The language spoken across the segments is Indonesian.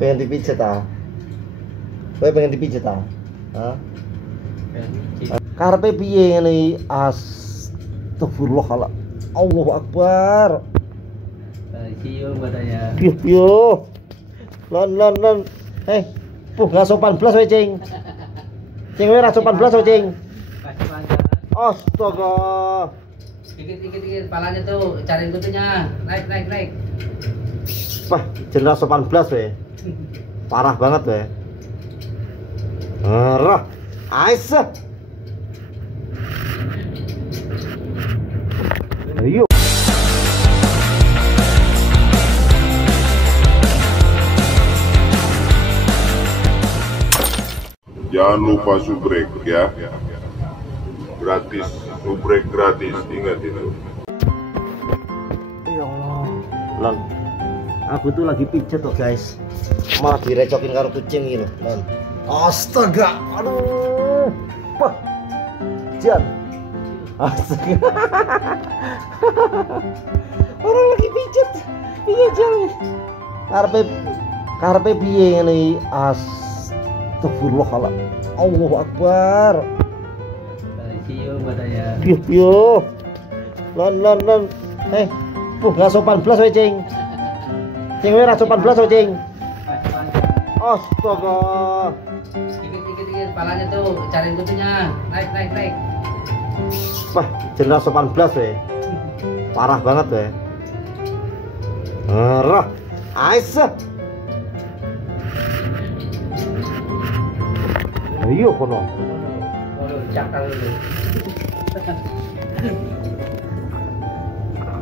Pengen dipijet ah? Kowe pengen dipijet ah? Hah? Karepe piye ngene? Astagfirullah. Allahu Akbar. Cium katanya. Yo. Lon. Gak sopan blas kowe, Cing. Cing kowe ra sopan blas kowe, Cing. Kasih makan. Astaga. Dikit, palanya tuh, cariin kutunya. Naik. Wah, jenera sopan blas kowe. Parah banget kowe. Ngerah. Aisyah. Ayo. Jangan lupa subrek ya. Gratis, subrek gratis, ingat itu. Ya Allah. Lon. Aku tuh lagi pijet loh, guys. Malah direcokin karo kucing gitu, Lon. Astaga. Aduh. Wah. Jan. Astaga. Orang lagi pijet. Iya, Jan. Karepe piye ngene? Astagfirullah. Allahu Akbar. Cium katanya. Yo. Lon. Gak sopan blas kowe, Cing. Cing kowe ra sopan blas kowe, Cing. Kasih makan. Astaga. Dikit, palanya tuh, cariin kutunya. Naik. Wah, jenera sopan blas kowe. Parah banget kowe. Ngerah. Aisyah. Ayo kono. Cakal itu.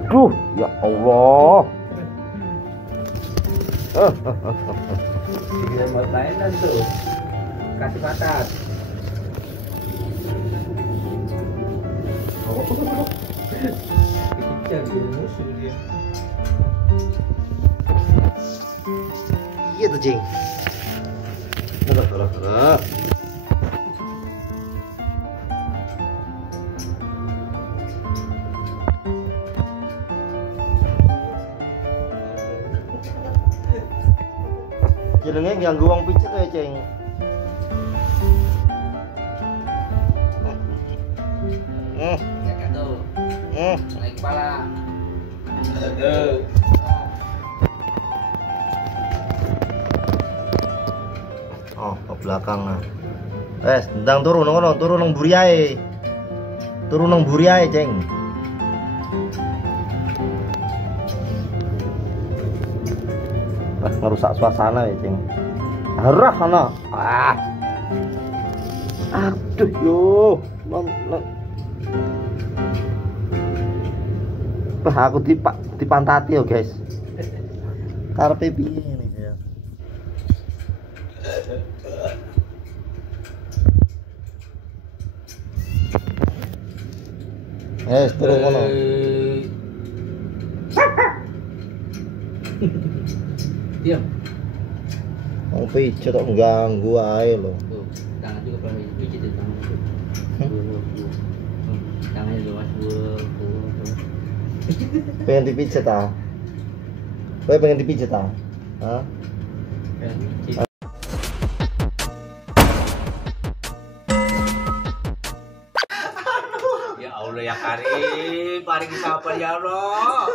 Duh, ya Allah. Dia mau mainan tuh. Kasih patat. Iya tuh, Cing. Aduh. Jenenge ganggu wong pijet ya, Cing. Ya tuh. Naik kepala. Oh, ke belakang nah. Ndang turu ngono, turu nang mburi ae. Turu nang mburi ae, Cing. Ngerusak suasana ya, Cing. Harah ana. Aduh yo. Lon. Aku dipantati yo, guys. Karepe piye ngene ya. Turu ngono. Diam. Wong pijet kok ganggu ae lho. Tuh, tangan juga pernah pijit itu tangan. Tangannya luas. Pengen dipijet ah? Kowe pengen dipijet ah? Hah? Ya Allah ya Karim, paling sabar ya Allah.